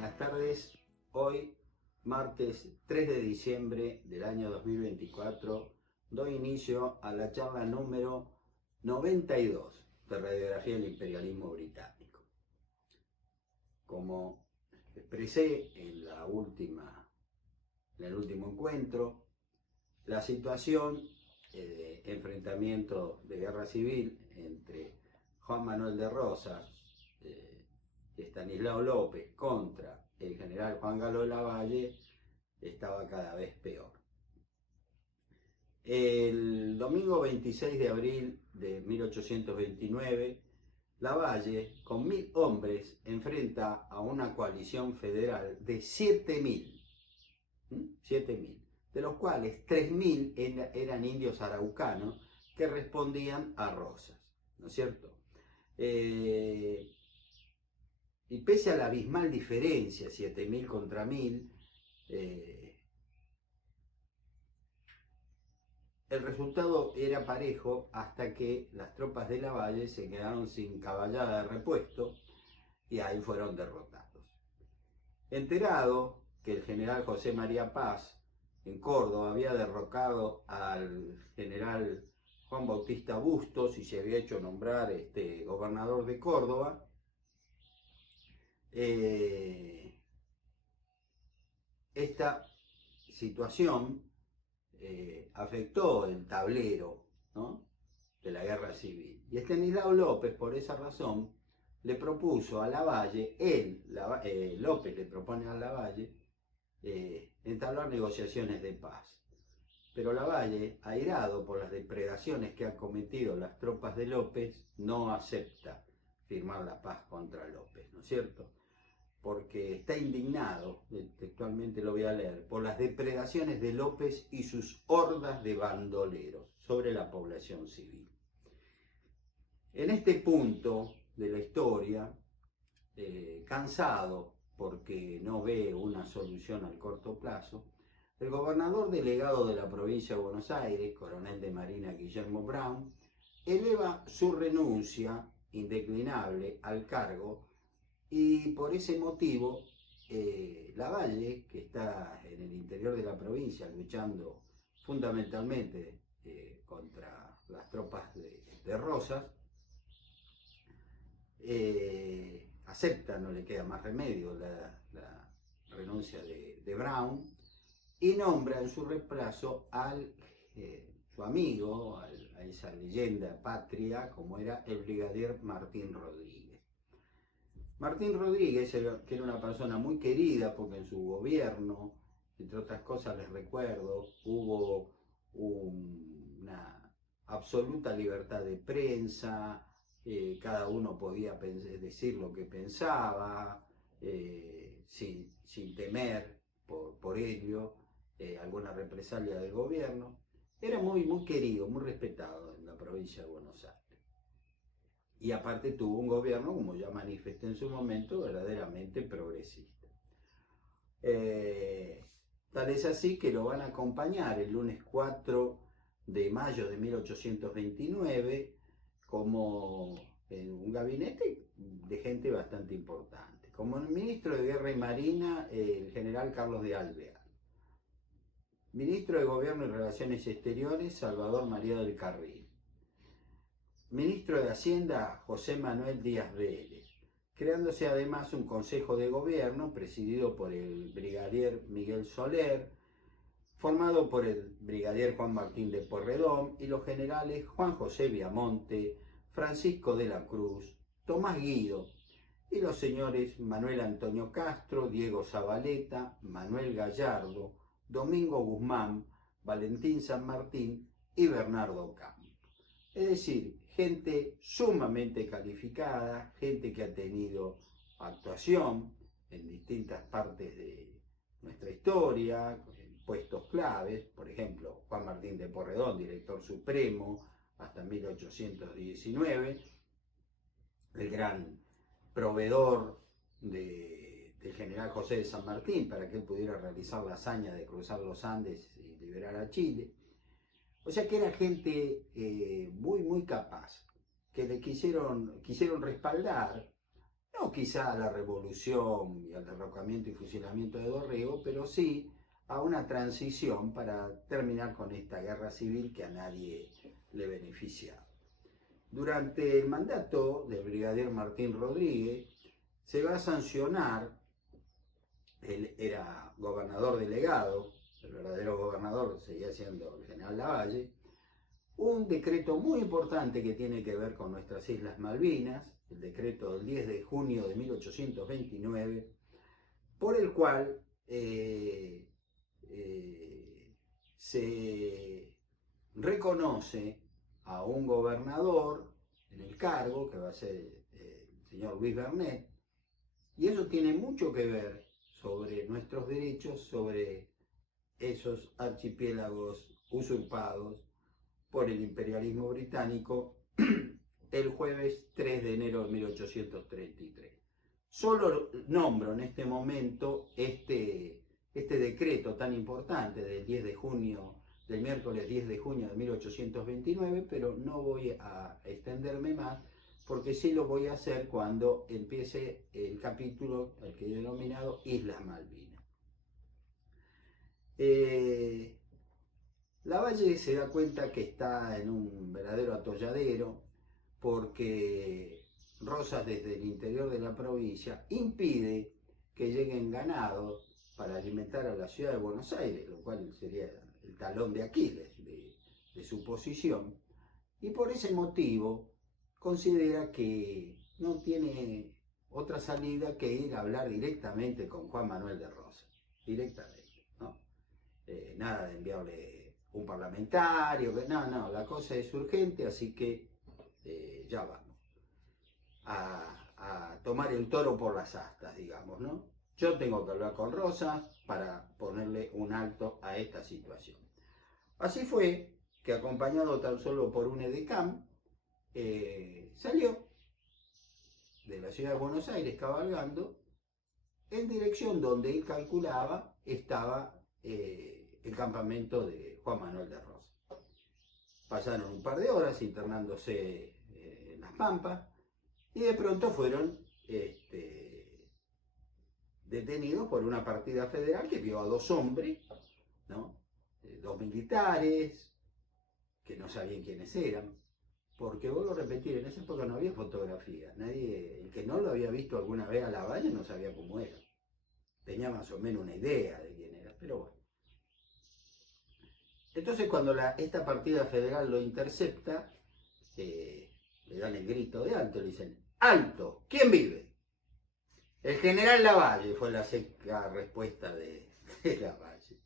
Buenas tardes. Hoy, martes 3 de diciembre del año 2024, doy inicio a la charla número 92 de Radiografía del Imperialismo Británico. Como expresé en el último encuentro, la situación de enfrentamiento de guerra civil entre Juan Manuel de Rosas y Estanislao López contra el general Juan Galo de Lavalle estaba cada vez peor. El domingo 26 de abril de 1829, Lavalle, con 1000 hombres, enfrenta a una coalición federal de 7000, de los cuales 3000 eran indios araucanos que respondían a Rosas, ¿no es cierto? Y pese a la abismal diferencia, 7000 contra 1000, el resultado era parejo hasta que las tropas de Lavalle se quedaron sin caballada de repuesto y ahí fueron derrotados. Enterado que el general José María Paz en Córdoba había derrocado al general Juan Bautista Bustos y se había hecho nombrar gobernador de Córdoba, esta situación afectó el tablero, ¿no?, de la guerra civil. Y Estanislao López, por esa razón, le propuso a Lavalle, López le propone a Lavalle entablar negociaciones de paz. Pero Lavalle, airado por las depredaciones que han cometido las tropas de López, no acepta firmar la paz contra López, ¿no es cierto? Porque está indignado, textualmente lo voy a leer, por las depredaciones de López y sus hordas de bandoleros sobre la población civil. En este punto de la historia, cansado porque no ve una solución al corto plazo, el gobernador delegado de la provincia de Buenos Aires, coronel de marina Guillermo Brown, eleva su renuncia indeclinable al cargo y por ese motivo Lavalle, que está en el interior de la provincia luchando fundamentalmente contra las tropas de Rosas, acepta, no le queda más remedio, la renuncia de Brown y nombra en su reemplazo al su amigo, a esa leyenda patria como era el brigadier Martín Rodríguez. Martín Rodríguez, que era una persona muy querida porque en su gobierno, entre otras cosas les recuerdo, hubo una absoluta libertad de prensa, cada uno podía decir lo que pensaba, sin temer por ello alguna represalia del gobierno. Era muy, muy querido, muy respetado en la provincia de Buenos Aires. Y aparte tuvo un gobierno, como ya manifesté en su momento, verdaderamente progresista. Tal es así que lo van a acompañar el lunes 4 de mayo de 1829 como en un gabinete de gente bastante importante. Como el ministro de Guerra y Marina, el general Carlos de Alvear. Ministro de Gobierno y Relaciones Exteriores, Salvador María del Carril. Ministro de Hacienda, José Manuel Díaz Vélez, creándose además un consejo de gobierno presidido por el brigadier Miguel Soler, formado por el brigadier Juan Martín de Porredón y los generales Juan José Viamonte, Francisco de la Cruz, Tomás Guido y los señores Manuel Antonio Castro, Diego Zabaleta, Manuel Gallardo, Domingo Guzmán, Valentín San Martín y Bernardo Campo. Es decir, gente sumamente calificada, gente que ha tenido actuación en distintas partes de nuestra historia, en puestos claves, por ejemplo, Juan Martín de Porredón, director supremo hasta 1819, el gran proveedor del general José de San Martín para que él pudiera realizar la hazaña de cruzar los Andes y liberar a Chile. O sea que era gente muy, muy capaz, que le quisieron respaldar no quizá a la revolución y al derrocamiento y fusilamiento de Dorrego, pero sí a una transición para terminar con esta guerra civil que a nadie le beneficiaba. Durante el mandato del brigadier Martín Rodríguez se va a sancionar, él era gobernador delegado, el verdadero gobernador seguía siendo el general Lavalle, un decreto muy importante que tiene que ver con nuestras Islas Malvinas, el decreto del 10 de junio de 1829, por el cual se reconoce a un gobernador en el cargo, que va a ser el señor Luis Bernet, y eso tiene mucho que ver sobre nuestros derechos, sobre esos archipiélagos usurpados por el imperialismo británico el jueves 3 de enero de 1833. Solo nombro en este momento este decreto tan importante del 10 de junio, del miércoles 10 de junio de 1829, pero no voy a extenderme más porque sí lo voy a hacer cuando empiece el capítulo, el que he denominado Islas Malvinas. Lavalle se da cuenta que está en un verdadero atolladero porque Rosas desde el interior de la provincia impide que lleguen ganados para alimentar a la ciudad de Buenos Aires, lo cual sería el talón de Aquiles de su posición, y por ese motivo considera que no tiene otra salida que ir a hablar directamente con Juan Manuel de Rosas, directamente, ¿no? Nada de enviarle un parlamentario, no, la cosa es urgente, así que ya vamos a tomar el toro por las astas, digamos, ¿no? Yo tengo que hablar con Rosas para ponerle un alto a esta situación. Así fue que, acompañado tan solo por un edecán, salió de la ciudad de Buenos Aires cabalgando en dirección donde él calculaba estaba el campamento de Juan Manuel de Rosas. Pasaron un par de horas internándose en las Pampas y de pronto fueron detenidos por una partida federal que vio a dos hombres, ¿no? Dos militares que no sabían quiénes eran, porque vuelvo a repetir, en esa época no había fotografía, nadie, el que no lo había visto alguna vez a Lavalle no sabía cómo era, tenía más o menos una idea de quién era, pero bueno. Entonces cuando esta partida federal lo intercepta, le dan el grito de alto, le dicen, ¡alto! ¿Quién vive? El general Lavalle, fue la seca respuesta de Lavalle.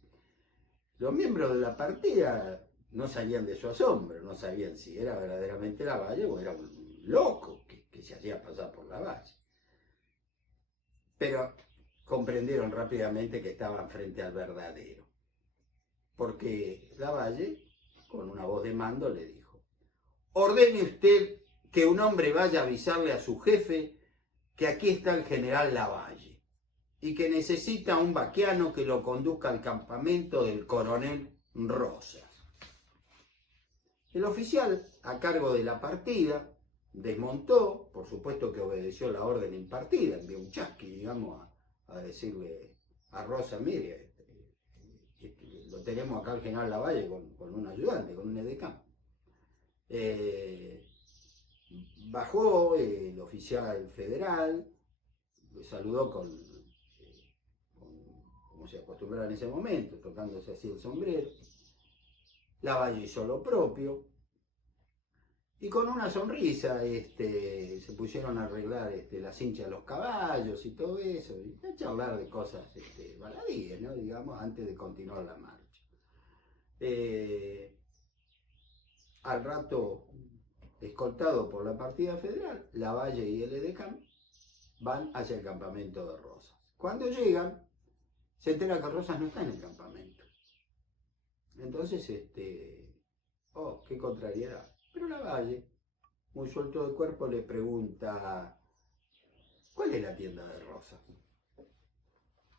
Los miembros de la partida no salían de su asombro, no sabían si era verdaderamente Lavalle o era un loco que se hacía pasar por Lavalle. Pero comprendieron rápidamente que estaban frente al verdadero, porque Lavalle, con una voz de mando, le dijo, ordene usted que un hombre vaya a avisarle a su jefe que aquí está el general Lavalle y que necesita un vaquiano que lo conduzca al campamento del coronel Rosas. El oficial, a cargo de la partida, desmontó, por supuesto que obedeció la orden impartida, envió un chasqui, digamos, a decirle a Rosas, mire, lo tenemos acá al general Lavalle con un ayudante, con un edecán. Bajó el oficial federal, saludó como se acostumbraba en ese momento, tocándose así el sombrero. Lavalle hizo lo propio y con una sonrisa se pusieron a arreglar la cincha de los caballos y todo eso, y a charlar de cosas baladíes, ¿no? Digamos, antes de continuar la marcha. Al rato, escoltado por la partida federal, Lavalle y el edecán van hacia el campamento de Rosas. Cuando llegan, se entera que Rosas no está en el campamento. Entonces, qué contrariedad. Pero Lavalle, muy suelto de cuerpo, le pregunta, ¿cuál es la tienda de Rosas?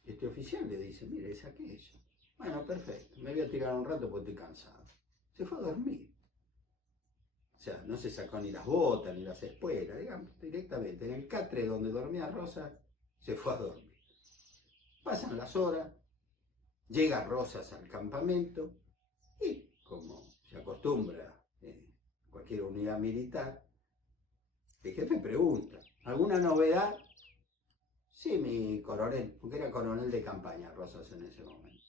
Este oficial le dice, mire, es aquello. Bueno, perfecto, me voy a tirar un rato porque estoy cansado. Se fue a dormir. sea, no se sacó ni las botas ni las espuelas, digamos, directamente en el catre donde dormía Rosas, se fue a dormir. Pasan las horas, llega Rosas al campamento y, como se acostumbra en cualquier unidad militar, el jefe pregunta, ¿alguna novedad? Sí, mi coronel, porque era coronel de campaña Rosas en ese momento.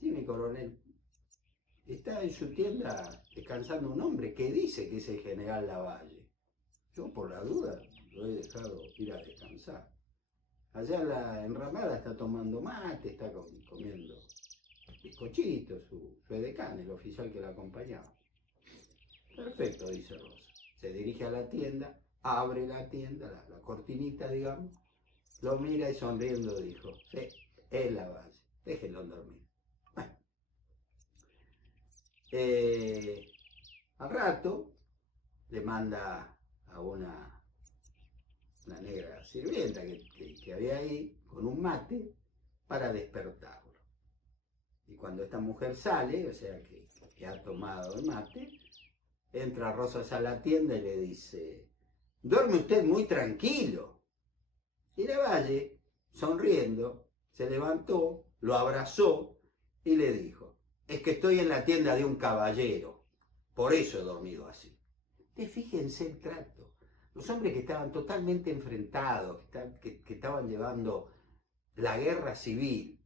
Sí, mi coronel, está en su tienda descansando un hombre que dice que es el general Lavalle. Yo, por la duda, lo he dejado ir a descansar. Allá en la enramada está tomando mate, está comiendo bizcochitos, su edecán, el oficial que la acompañaba. Perfecto, dice Rosa. Se dirige a la tienda, abre la tienda, la cortinita, digamos, lo mira y sonriendo dijo, sí, es Lavalle, déjenlo dormir. Bueno, al rato le manda a una negra sirvienta que había ahí con un mate para despertarlo. Y cuando esta mujer sale, o sea que ha tomado el mate, entra Rosas a la tienda y le dice, duerme usted muy tranquilo. Y Lavalle, sonriendo, se levantó, lo abrazó y le dijo, es que estoy en la tienda de un caballero, por eso he dormido así. Fíjense el trato. Los hombres que estaban totalmente enfrentados, que estaban llevando la guerra civil,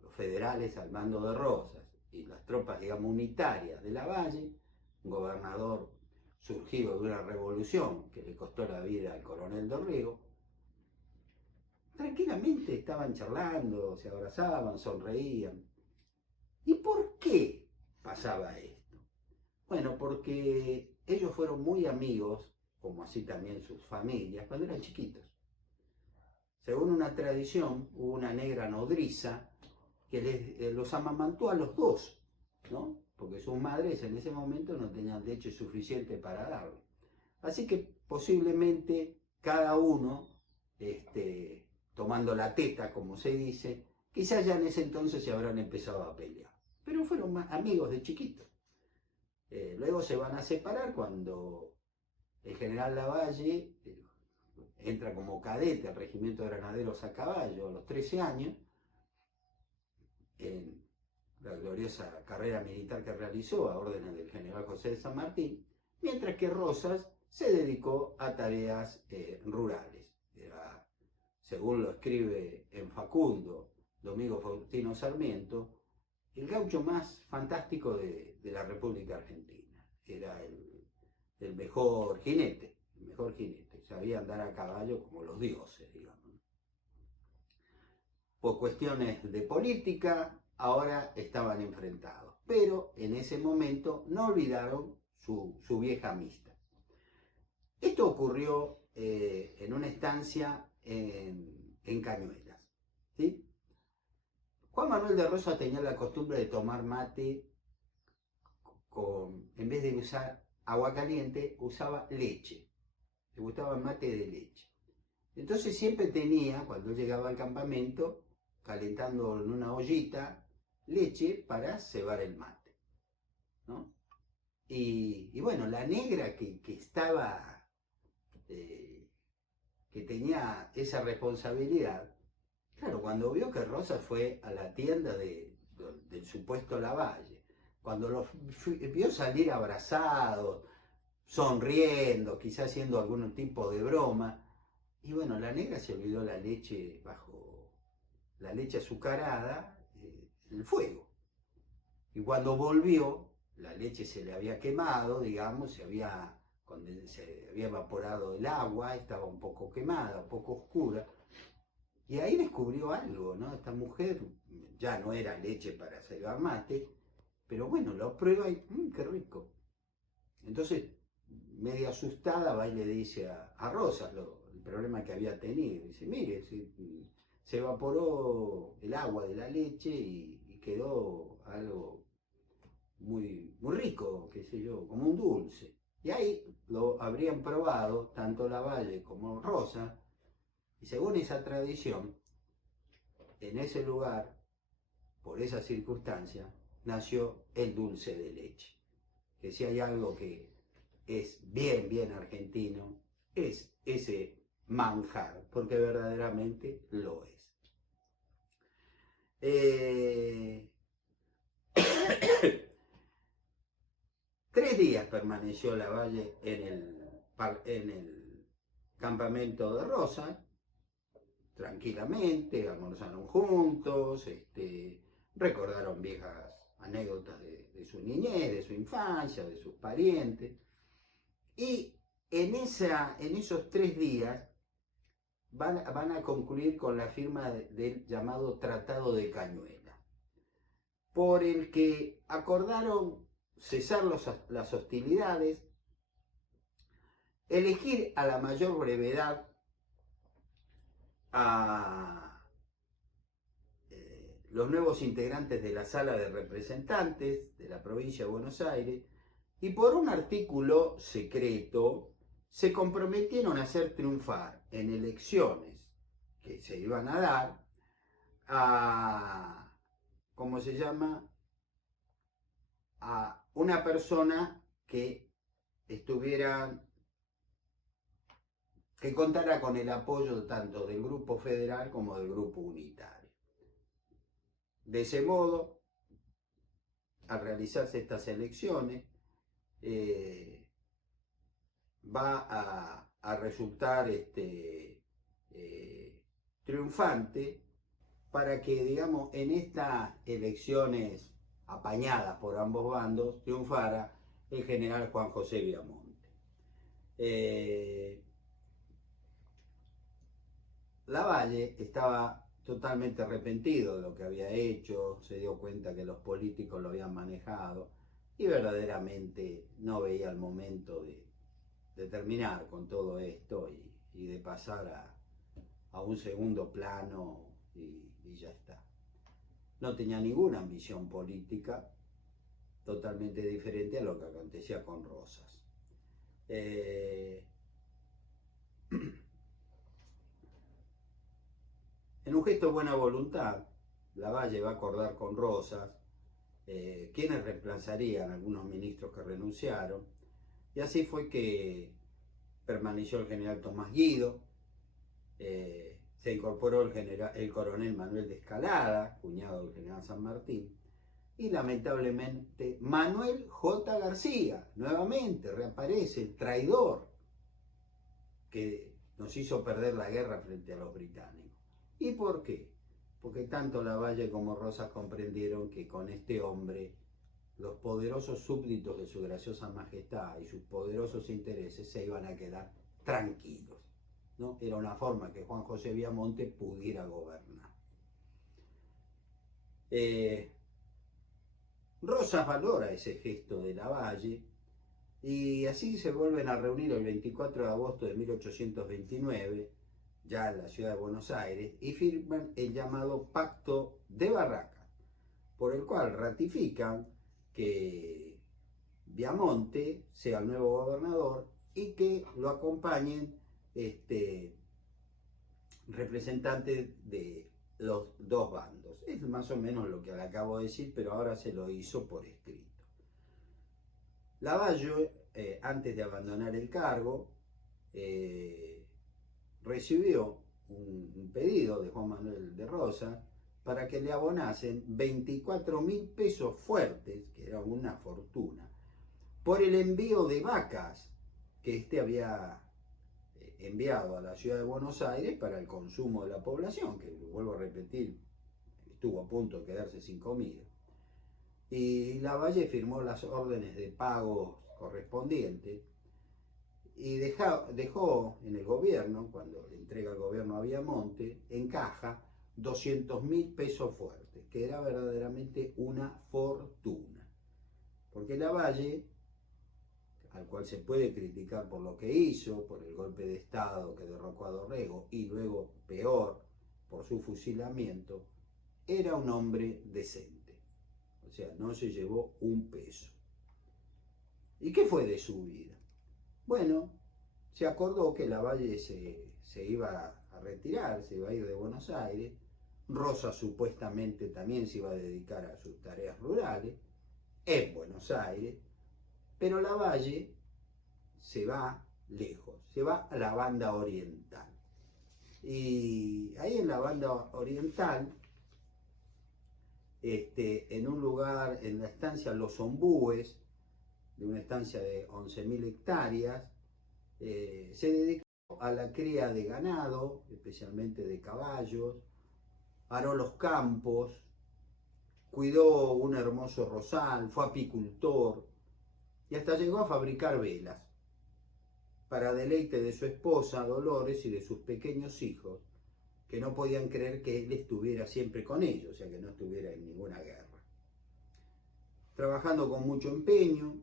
los federales al mando de Rosas y las tropas, digamos, unitarias de Lavalle, un gobernador surgido de una revolución que le costó la vida al coronel Dorrego, tranquilamente estaban charlando, se abrazaban, sonreían. ¿Y por qué pasaba esto? Bueno, porque ellos fueron muy amigos, como así también sus familias, cuando eran chiquitos. Según una tradición, hubo una negra nodriza que los amamantó a los dos, ¿no? Porque sus madres en ese momento no tenían leche suficiente para darle. Así que posiblemente cada uno, tomando la teta, como se dice, quizás ya en ese entonces se habrán empezado a pelear. Pero fueron amigos de chiquitos. Luego se van a separar cuando el general Lavalle entra como cadete al regimiento de granaderos a caballo a los 13 años, en la gloriosa carrera militar que realizó a órdenes del general José de San Martín, mientras que Rosas se dedicó a tareas rurales. Era, según lo escribe en Facundo, Domingo Faustino Sarmiento, el gaucho más fantástico de la República Argentina. Era el mejor jinete, sabía andar a caballo como los dioses, digamos. Por cuestiones de política, ahora estaban enfrentados, pero en ese momento no olvidaron su vieja amistad. Esto ocurrió en una estancia en Cañuelas, ¿sí? Juan Manuel de Rosas tenía la costumbre de tomar mate en vez de usar agua caliente, usaba leche. Le gustaba el mate de leche. Entonces siempre tenía, cuando llegaba al campamento, calentando en una ollita, leche para cebar el mate, ¿no? Y bueno, la negra que estaba, que tenía esa responsabilidad, claro, cuando vio que Rosa fue a la tienda del supuesto Lavalle, cuando los vio salir abrazados, sonriendo, quizás haciendo algún tipo de broma, y bueno, la negra se olvidó la leche bajo la leche azucarada en el fuego. Y cuando volvió, la leche se le había quemado, digamos, se había evaporado el agua, estaba un poco quemada, un poco oscura. Y ahí descubrió algo, ¿no? Esta mujer ya no era leche para cebar mate, pero bueno, lo prueba y qué rico. Entonces, media asustada, va y le dice a Rosas el problema que había tenido. Dice, mire, se evaporó el agua de la leche y quedó algo muy, muy rico, qué sé yo, como un dulce. Y ahí lo habrían probado tanto Lavalle como Rosa, y según esa tradición, en ese lugar, por esa circunstancia, nació el dulce de leche. Que si hay algo que es bien, bien argentino, es ese manjar, porque verdaderamente lo es. Eh, 3 días permaneció Lavalle en el campamento de Rosa, tranquilamente, almorzaron juntos, recordaron viejas anécdotas de su niñez, de su infancia, de sus parientes. Y en esos 3 días van a concluir con la firma del llamado Tratado de Cañuela, por el que acordaron cesar las hostilidades, elegir a la mayor brevedad a los nuevos integrantes de la Sala de Representantes de la provincia de Buenos Aires, y por un artículo secreto se comprometieron a hacer triunfar en elecciones que se iban a dar a, ¿cómo se llama?, a una persona que que contara con el apoyo tanto del grupo federal como del grupo unitario. De ese modo, al realizarse estas elecciones, va a resultar triunfante, para que, digamos, en estas elecciones apañadas por ambos bandos, triunfara el general Juan José Viamonte. Lavalle estaba totalmente arrepentido de lo que había hecho, se dio cuenta que los políticos lo habían manejado y verdaderamente no veía el momento de terminar con todo esto y de pasar a un segundo plano y ya está. No tenía ninguna ambición política, totalmente diferente a lo que acontecía con Rosas. En un gesto de buena voluntad, Lavalle va a acordar con Rosas quienes reemplazarían a algunos ministros que renunciaron, y así fue que permaneció el general Tomás Guido, se incorporó el coronel Manuel de Escalada, cuñado del general San Martín, y lamentablemente Manuel J. García, nuevamente reaparece el traidor que nos hizo perder la guerra frente a los británicos. ¿Y por qué? Porque tanto Lavalle como Rosas comprendieron que con este hombre los poderosos súbditos de su graciosa majestad y sus poderosos intereses se iban a quedar tranquilos, ¿no? Era una forma que Juan José Viamonte pudiera gobernar. Rosas valora ese gesto de Lavalle y así se vuelven a reunir el 24 de agosto de 1829, ya en la ciudad de Buenos Aires, y firman el llamado Pacto de Barracas, por el cual ratifican que Viamonte sea el nuevo gobernador y que lo acompañen representantes de los dos bandos. Es más o menos lo que le acabo de decir, pero ahora se lo hizo por escrito. Lavalle, antes de abandonar el cargo, recibió un pedido de Juan Manuel de Rosas para que le abonasen 24.000 pesos fuertes, que era una fortuna, por el envío de vacas que había enviado a la ciudad de Buenos Aires para el consumo de la población, que, vuelvo a repetir, estuvo a punto de quedarse sin comida. Y Lavalle firmó las órdenes de pago correspondientes y dejó en el gobierno, cuando le entrega el gobierno a Viamonte, en caja 200.000 pesos fuertes, que era verdaderamente una fortuna. Porque Lavalle, al cual se puede criticar por lo que hizo, por el golpe de Estado que derrocó a Dorrego y luego, peor, por su fusilamiento, era un hombre decente. O sea, no se llevó un peso. ¿Y qué fue de su vida? Bueno, se acordó que Lavalle se iba a retirar, se iba a ir de Buenos Aires. Rosa supuestamente también se iba a dedicar a sus tareas rurales en Buenos Aires, pero Lavalle se va lejos, se va a la banda oriental. Y ahí en la banda oriental, en un lugar, en la estancia Los Ombúes, de una estancia de 11.000 hectáreas, se dedicó a la cría de ganado, especialmente de caballos, aró los campos, cuidó un hermoso rosal, fue apicultor y hasta llegó a fabricar velas para deleite de su esposa Dolores y de sus pequeños hijos, que no podían creer que él estuviera siempre con ellos, o sea, que no estuviera en ninguna guerra. Trabajando con mucho empeño,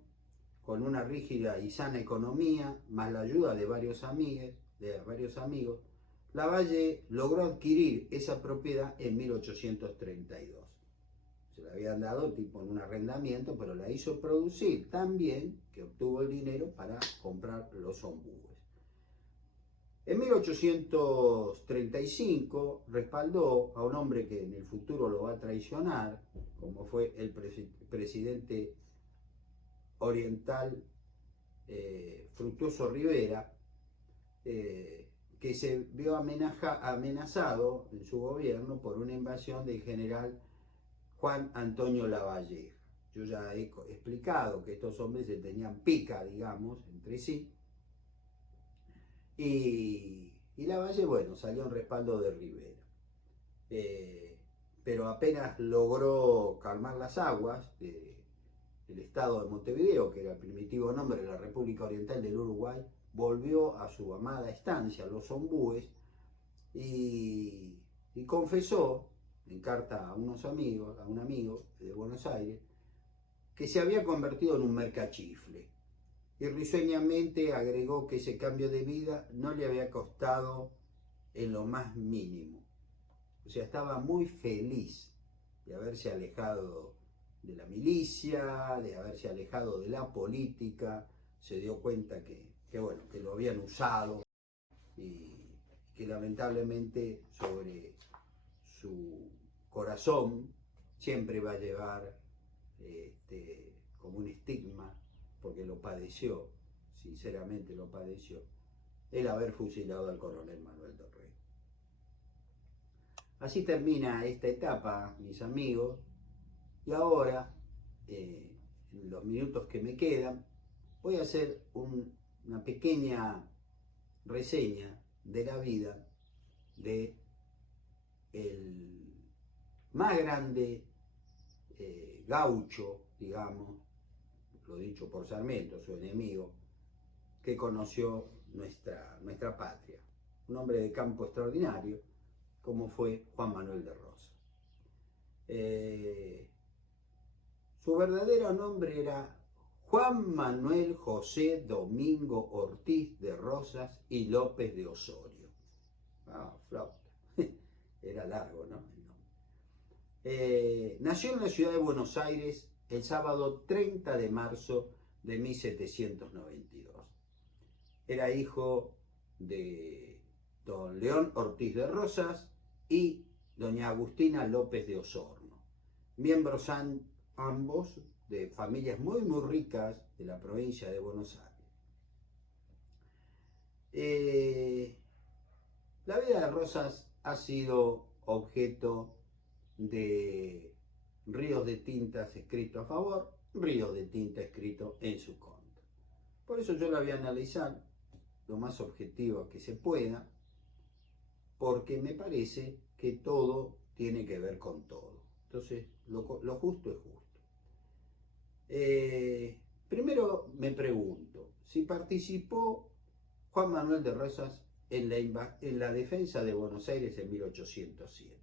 con una rígida y sana economía, más la ayuda de varios amigos, Lavalle logró adquirir esa propiedad en 1832. Se la habían dado tipo en un arrendamiento, pero la hizo producir tan bien que obtuvo el dinero para comprar los ombúes. En 1835 respaldó a un hombre que en el futuro lo va a traicionar, como fue el presidente oriental Fructuoso Rivera, que se vio amenazado en su gobierno por una invasión del general Juan Antonio Lavalleja. Yo ya he explicado que estos hombres se tenían pica, digamos, entre sí. Y Lavalle, bueno, salió en respaldo de Rivera. Pero apenas logró calmar las aguas del estado de Montevideo, que era el primitivo nombre de la República Oriental del Uruguay, volvió a su amada estancia, Los Ombúes, y confesó en carta a un amigo de Buenos Aires, que se había convertido en un mercachifle. Y risueñamente agregó que ese cambio de vida no le había costado en lo más mínimo. O sea, estaba muy feliz de haberse alejado de la milicia, de haberse alejado de la política. Se dio cuenta que lo habían usado y que lamentablemente sobre su corazón siempre va a llevar como un estigma, porque lo padeció, sinceramente lo padeció, el haber fusilado al coronel Manuel Dorrego. Así termina esta etapa, mis amigos, y ahora, en los minutos que me quedan, voy a hacer una pequeña reseña de la vida de el más grande gaucho, digamos, lo dicho por Sarmiento, su enemigo, que conoció nuestra patria. Un hombre de campo extraordinario, como fue Juan Manuel de Rosas. Su verdadero nombre era Juan Manuel José Domingo Ortiz de Rosas y López de Osorio. Flauta. Era largo, ¿no? Nació en la ciudad de Buenos Aires el sábado 30 de marzo de 1792. Era hijo de don León Ortiz de Rosas y doña Agustina López de Osorno, miembros ambos de familias muy ricas de la provincia de Buenos Aires. La vida de Rosas ha sido objeto de ríos de tintas escritos a favor, ríos de tinta escritos en su contra. Por eso yo la voy a analizar lo más objetivo que se pueda, porque me parece que todo tiene que ver con todo. Entonces, lo justo es justo. Primero me pregunto, si participó Juan Manuel de Rosas en la defensa de Buenos Aires en 1807.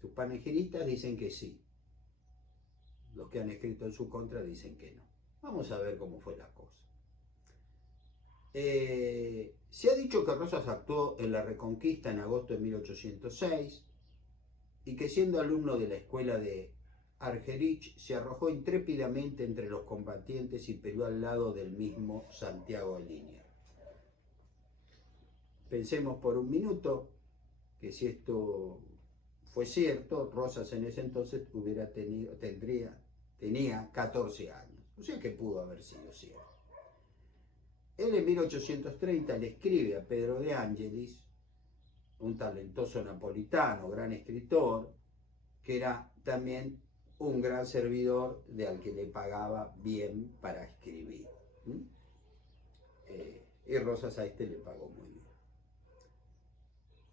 Sus panegiristas dicen que sí. Los que han escrito en su contra dicen que no. Vamos a ver cómo fue la cosa. Se ha dicho que Rosas actuó en la Reconquista en agosto de 1806 y que siendo alumno de la escuela de Argerich se arrojó intrépidamente entre los combatientes y peleó al lado del mismo Santiago de Liniers. Pensemos por un minuto que si esto fue cierto, Rosas en ese entonces tenía 14 años, o sea que pudo haber sido cierto. Él en 1830 le escribe a Pedro de Angelis, un talentoso napolitano, gran escritor, que era también un gran servidor de al que le pagaba bien para escribir. Y Rosas a este le pagó muy bien.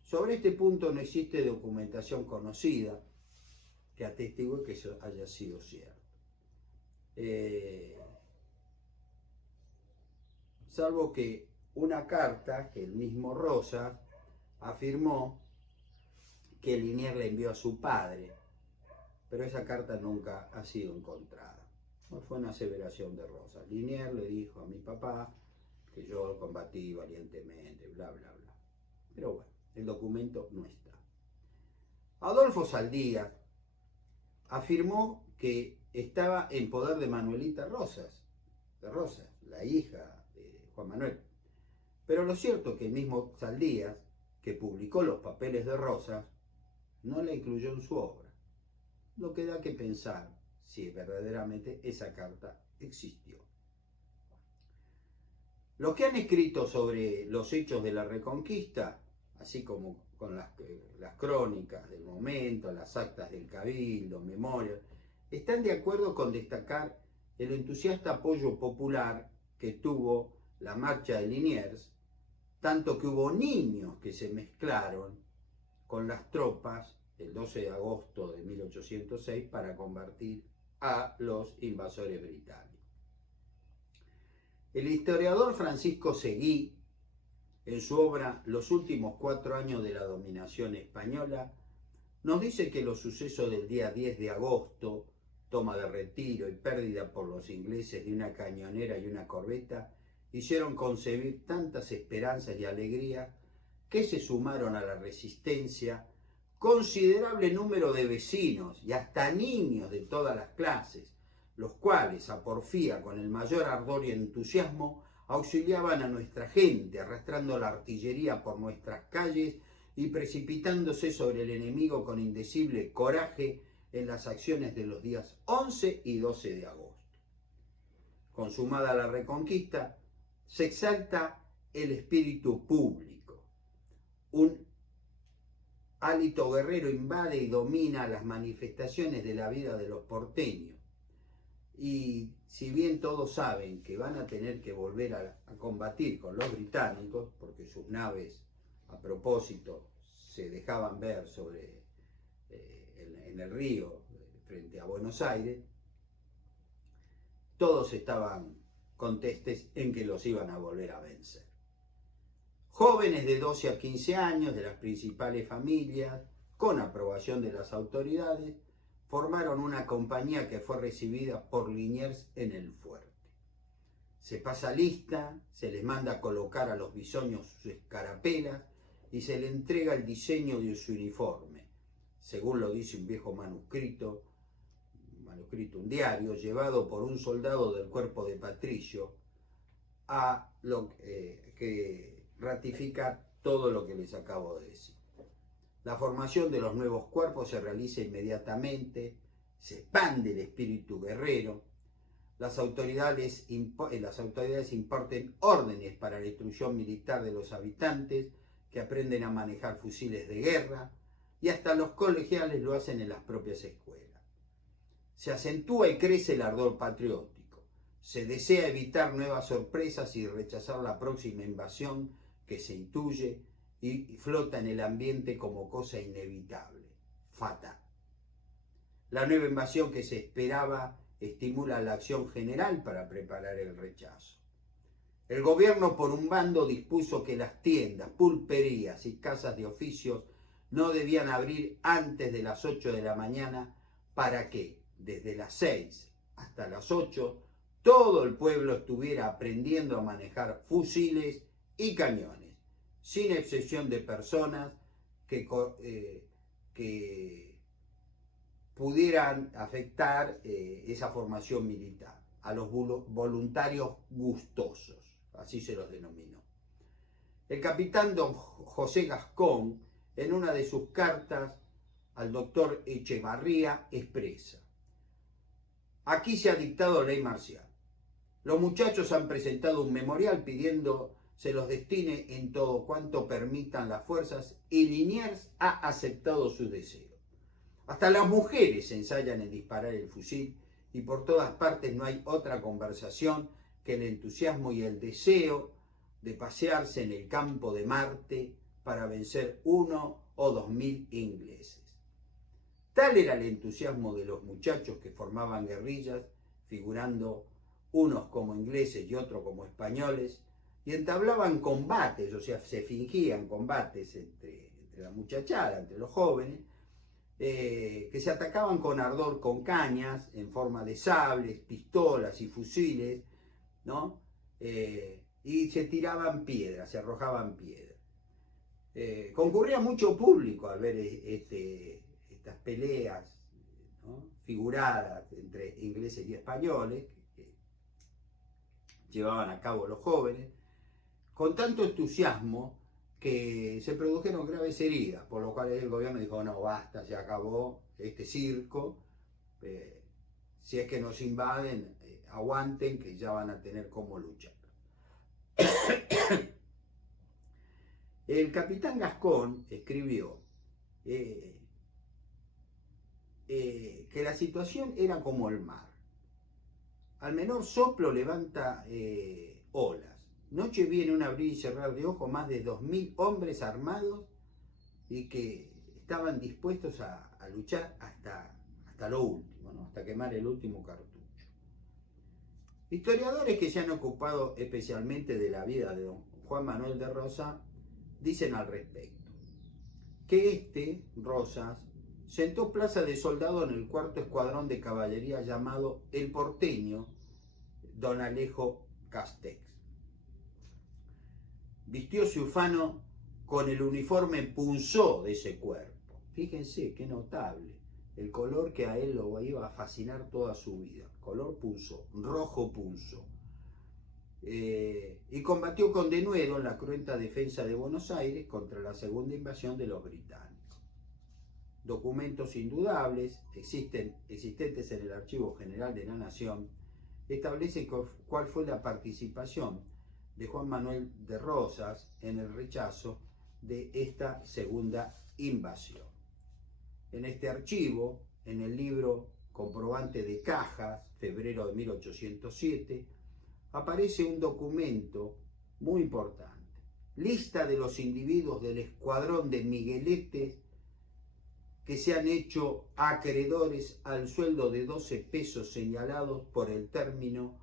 Sobre este punto no existe documentación conocida que atestigue que eso haya sido cierto. Salvo que una carta que el mismo Rosas afirmó que Liniers le envió a su padre, pero esa carta nunca ha sido encontrada. No fue una aseveración de Rosas. Liniers le dijo a mi papá que yo combatí valientemente, bla, bla, bla. Pero bueno, el documento no está. Adolfo Saldías afirmó que estaba en poder de Manuelita Rosas, la hija de Juan Manuel. Pero lo cierto es que el mismo Saldías, que publicó los papeles de Rosas, no la incluyó en su obra. Lo que da que pensar si verdaderamente esa carta existió. Los que han escrito sobre los hechos de la Reconquista, así como con las crónicas del momento, las actas del Cabildo, memorias, están de acuerdo con destacar el entusiasta apoyo popular que tuvo la marcha de Liniers, tanto que hubo niños que se mezclaron con las tropas el 12 de agosto de 1806 para combatir a los invasores británicos. El historiador Francisco Seguí, en su obra Los últimos 4 años de la dominación española, nos dice que los sucesos del día 10 de agosto, toma de Retiro y pérdida por los ingleses de una cañonera y una corbeta, hicieron concebir tantas esperanzas y alegrías que se sumaron a la resistencia considerable número de vecinos y hasta niños de todas las clases, los cuales a porfía con el mayor ardor y entusiasmo auxiliaban a nuestra gente, arrastrando la artillería por nuestras calles y precipitándose sobre el enemigo con indecible coraje en las acciones de los días 11 y 12 de agosto. Consumada la Reconquista, se exalta el espíritu público. Un hálito guerrero invade y domina las manifestaciones de la vida de los porteños. Y si bien todos saben que van a tener que volver a combatir con los británicos, porque sus naves, a propósito, se dejaban ver en el río frente a Buenos Aires, todos estaban contestes en que los iban a volver a vencer. Jóvenes de 12 a 15 años de las principales familias, con aprobación de las autoridades, formaron una compañía que fue recibida por Liniers en el fuerte. Se pasa lista, se les manda colocar a los bisoños sus escarapelas y se le entrega el diseño de su uniforme, según lo dice un viejo manuscrito, un diario, llevado por un soldado del cuerpo de Patricio, a lo que ratifica todo lo que les acabo de decir. La formación de los nuevos cuerpos se realiza inmediatamente, se expande el espíritu guerrero, las autoridades imparten órdenes para la instrucción militar de los habitantes, que aprenden a manejar fusiles de guerra, y hasta los colegiales lo hacen en las propias escuelas. Se acentúa y crece el ardor patriótico, se desea evitar nuevas sorpresas y rechazar la próxima invasión que se intuye y flota en el ambiente como cosa inevitable, fatal. La nueva invasión que se esperaba estimula la acción general para preparar el rechazo. El gobierno, por un bando, dispuso que las tiendas, pulperías y casas de oficios no debían abrir antes de las 8 de la mañana para que, desde las 6 hasta las 8, todo el pueblo estuviera aprendiendo a manejar fusiles y cañones, sin excepción de personas que pudieran afectar esa formación militar, a los voluntarios gustosos, así se los denominó. El capitán don José Gascón, en una de sus cartas al doctor Echevarría, expresa: aquí se ha dictado ley marcial. Los muchachos han presentado un memorial pidiendo se los destine en todo cuanto permitan las fuerzas y Liniers ha aceptado sus deseos. Hasta las mujeres ensayan en disparar el fusil y por todas partes no hay otra conversación que el entusiasmo y el deseo de pasearse en el campo de Marte para vencer 1 o 2.000 ingleses. Tal era el entusiasmo de los muchachos que formaban guerrillas, figurando unos como ingleses y otros como españoles, y entablaban combates, o sea, se fingían combates entre la muchachada, entre los jóvenes, que se atacaban con ardor con cañas en forma de sables, pistolas y fusiles, ¿no? Y se tiraban piedras, se arrojaban piedras. Concurría mucho público al ver estas peleas, ¿no?, figuradas entre ingleses y españoles que llevaban a cabo los jóvenes, con tanto entusiasmo que se produjeron graves heridas, por lo cual el gobierno dijo, no, basta, se acabó este circo, si es que nos invaden, aguanten que ya van a tener cómo luchar. El capitán Gascón escribió que la situación era como el mar. Al menor soplo levanta olas. Noche viene un abrir y cerrar de ojos más de 2.000 hombres armados y que estaban dispuestos a luchar hasta lo último, ¿no?, hasta quemar el último cartucho. Historiadores que se han ocupado especialmente de la vida de don Juan Manuel de Rosas dicen al respecto que Rosas, sentó plaza de soldado en el 4º escuadrón de caballería llamado El Porteño, don Alejo Castex. Vistió su ufano con el uniforme punzó de ese cuerpo. Fíjense qué notable, el color que a él lo iba a fascinar toda su vida, color punzó, rojo punzó. Y combatió con denuedo en la cruenta defensa de Buenos Aires contra la segunda invasión de los británicos. Documentos indudables existentes en el Archivo General de la Nación establecen cuál fue la participación de Juan Manuel de Rosas en el rechazo de esta segunda invasión. En este archivo, en el libro Comprobante de Cajas, febrero de 1807, aparece un documento muy importante. Lista de los individuos del escuadrón de Migueletes que se han hecho acreedores al sueldo de 12 pesos señalados por el término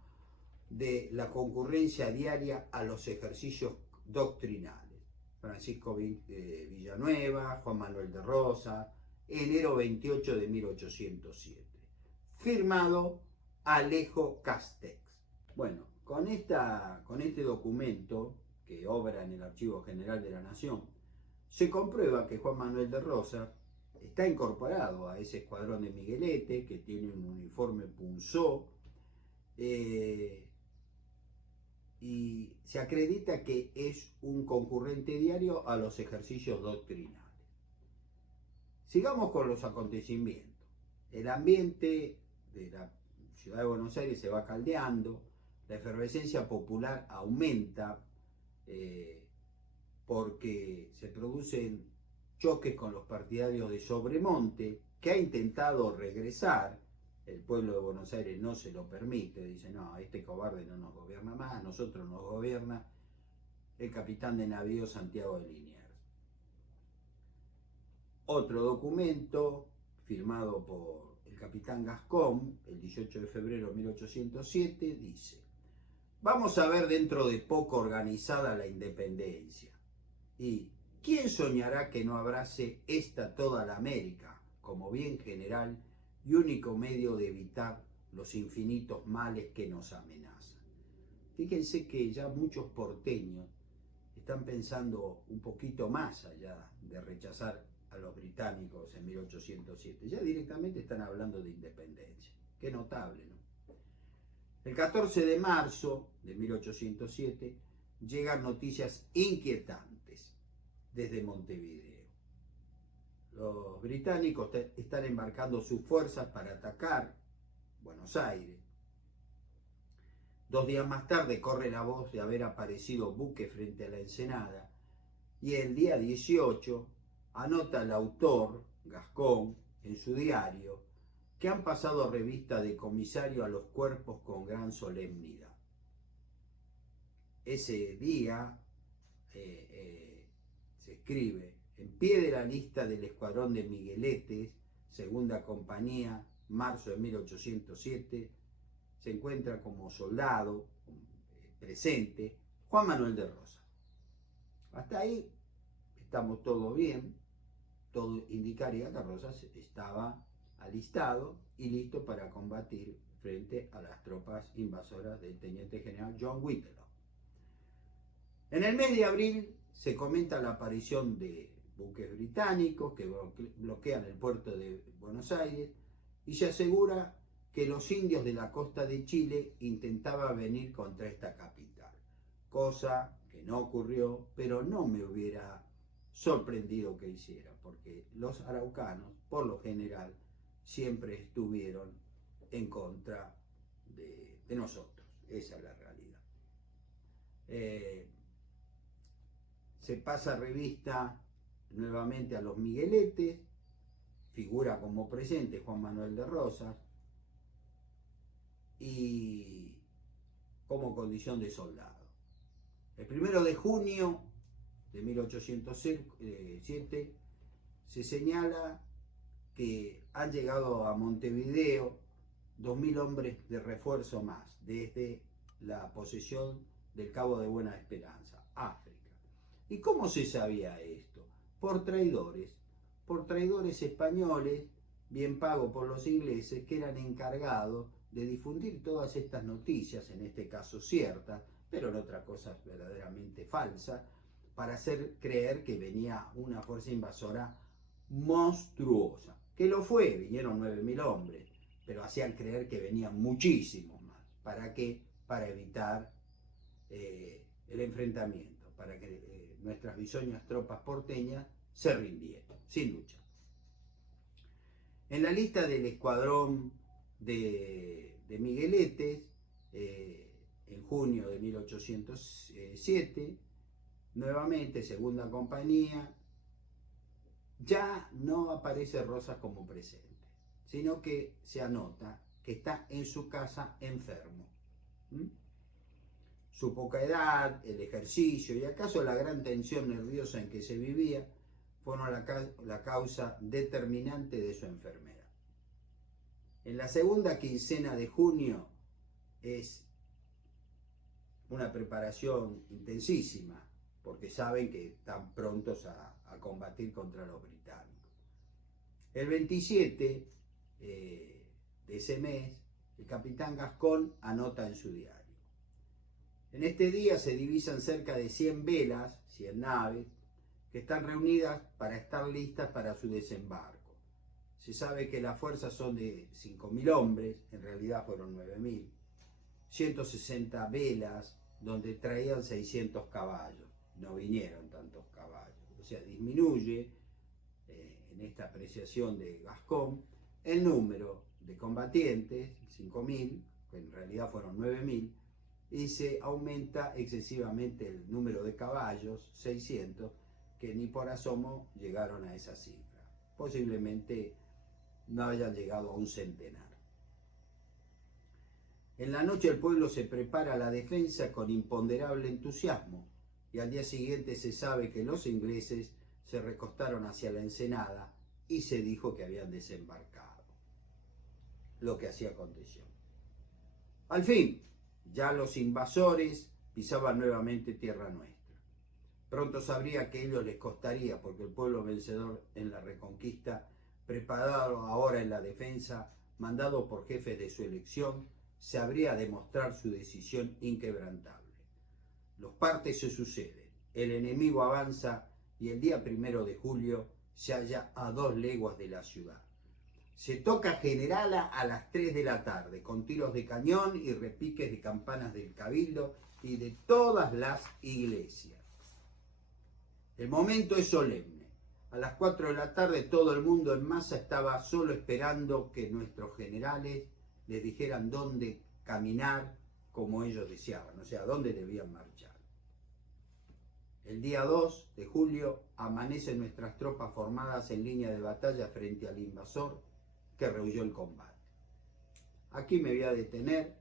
de la concurrencia diaria a los ejercicios doctrinales. Francisco Villanueva, Juan Manuel de Rosas, enero 28 de 1807. Firmado Alejo Castex. Bueno, con este documento, que obra en el Archivo General de la Nación, se comprueba que Juan Manuel de Rosas está incorporado a ese escuadrón de Miguelete, que tiene un uniforme punzó, y se acredita que es un concurrente diario a los ejercicios doctrinales. Sigamos con los acontecimientos. El ambiente de la ciudad de Buenos Aires se va caldeando, la efervescencia popular aumenta porque se producen choques con los partidarios de Sobremonte, que ha intentado regresar. El pueblo de Buenos Aires no se lo permite, dice, no, este cobarde no nos gobierna más, nosotros nos gobierna el capitán de navío Santiago de Liniers. Otro documento firmado por el capitán Gascón, el 18 de febrero de 1807, dice: vamos a ver dentro de poco organizada la independencia. ¿Y quién soñará que no abrace esta toda la América como bien general y único medio de evitar los infinitos males que nos amenazan? Fíjense que ya muchos porteños están pensando un poquito más allá de rechazar a los británicos en 1807. Ya directamente están hablando de independencia. Qué notable, ¿no? El 14 de marzo de 1807 llegan noticias inquietantes desde Montevideo. Los británicos están embarcando sus fuerzas para atacar Buenos Aires. 2 días más tarde corre la voz de haber aparecido buques frente a la ensenada, y el día 18 anota el autor, Gascón, en su diario, que han pasado revista de comisario a los cuerpos con gran solemnidad. Ese día se escribe: en pie de la lista del escuadrón de Migueletes, segunda compañía, marzo de 1807, se encuentra como soldado presente Juan Manuel de Rosas. Hasta ahí estamos todo bien, todo indicaría que Rosas estaba alistado y listo para combatir frente a las tropas invasoras del teniente general John Whitelaw. En el mes de abril se comenta la aparición de buques británicos que bloquean el puerto de Buenos Aires, y se asegura que los indios de la costa de Chile intentaban venir contra esta capital, cosa que no ocurrió, pero no me hubiera sorprendido que hiciera, porque los araucanos, por lo general, siempre estuvieron en contra de nosotros. Esa es la realidad. Se pasa revista nuevamente a los Migueletes, figura como presente Juan Manuel de Rosas, y como condición de soldado. El 1 de junio de 1807 se señala que han llegado a Montevideo 2.000 hombres de refuerzo más desde la posesión del Cabo de Buena Esperanza, África. ¿Y cómo se sabía esto? Por traidores españoles, bien pagos por los ingleses, que eran encargados de difundir todas estas noticias, en este caso ciertas, pero en otras cosas verdaderamente falsas, para hacer creer que venía una fuerza invasora monstruosa. Que lo fue, vinieron 9.000 hombres, pero hacían creer que venían muchísimos más. ¿Para qué? Para evitar el enfrentamiento, para que nuestras bisoñas tropas porteñas se rindieran, sin lucha. En la lista del escuadrón de Migueletes, en junio de 1807, nuevamente segunda compañía, ya no aparece Rosas como presente, sino que se anota que está en su casa enfermo. Su poca edad, el ejercicio y acaso la gran tensión nerviosa en que se vivía fueron la causa determinante de su enfermedad. En la segunda quincena de junio es una preparación intensísima, porque saben que están prontos a combatir contra los británicos. El 27 de ese mes, el capitán Gascón anota en su diario: en este día se divisan cerca de 100 velas, 100 naves, que están reunidas para estar listas para su desembarco. Se sabe que las fuerzas son de 5.000 hombres, en realidad fueron 9.000, 160 velas, donde traían 600 caballos. No vinieron tantos caballos. O sea, disminuye en esta apreciación de Gascón el número de combatientes, 5.000, que en realidad fueron 9.000, y se aumenta excesivamente el número de caballos, 600, que ni por asomo llegaron a esa cifra. Posiblemente no hayan llegado a un centenar. En la noche el pueblo se prepara a la defensa con imponderable entusiasmo, y al día siguiente se sabe que los ingleses se recostaron hacia la ensenada y se dijo que habían desembarcado, lo que así aconteció. Al fin, ya los invasores pisaban nuevamente tierra nuestra. Pronto sabría que ello les costaría, porque el pueblo vencedor en la reconquista, preparado ahora en la defensa, mandado por jefes de su elección, se habría de mostrar su decisión inquebrantable. Los partes se suceden, el enemigo avanza y el día 1 de julio se halla a 2 leguas de la ciudad. Se toca Generala a las 3 de la tarde, con tiros de cañón y repiques de campanas del cabildo y de todas las iglesias. El momento es solemne. A las 4 de la tarde todo el mundo en masa estaba solo esperando que nuestros generales les dijeran dónde caminar como ellos deseaban, o sea, a dónde debían marchar. El día 2 de julio amanecen nuestras tropas formadas en línea de batalla frente al invasor que rehuyó el combate. Aquí me voy a detener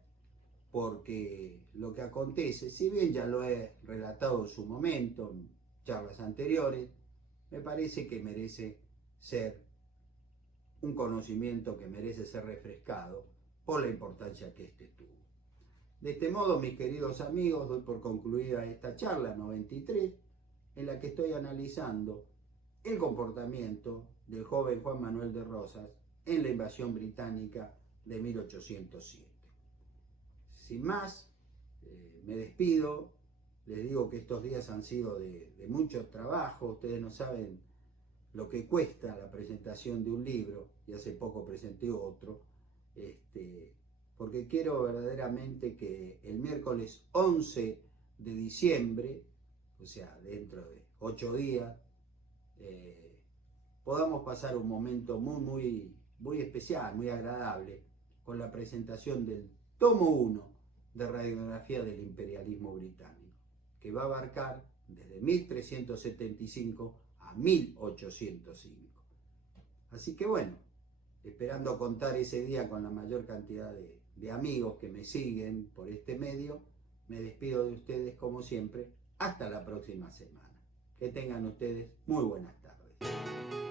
porque lo que acontece, si bien ya lo he relatado en su momento, en charlas anteriores, me parece que merece ser un conocimiento que merece ser refrescado por la importancia que este tuvo. De este modo, mis queridos amigos, doy por concluida esta charla 93, en la que estoy analizando el comportamiento del joven Juan Manuel de Rosas en la invasión británica de 1807. Sin más, me despido, les digo que estos días han sido de mucho trabajo, ustedes no saben lo que cuesta la presentación de un libro, y hace poco presenté otro, porque quiero verdaderamente que el miércoles 11 de diciembre, o sea, dentro de 8 días, podamos pasar un momento muy especial, muy agradable, con la presentación del tomo 1 de Radiografía del Imperialismo Británico, que va a abarcar desde 1375 a 1805. Así que bueno, esperando contar ese día con la mayor cantidad de amigos que me siguen por este medio, me despido de ustedes como siempre, hasta la próxima semana. Que tengan ustedes muy buenas tardes.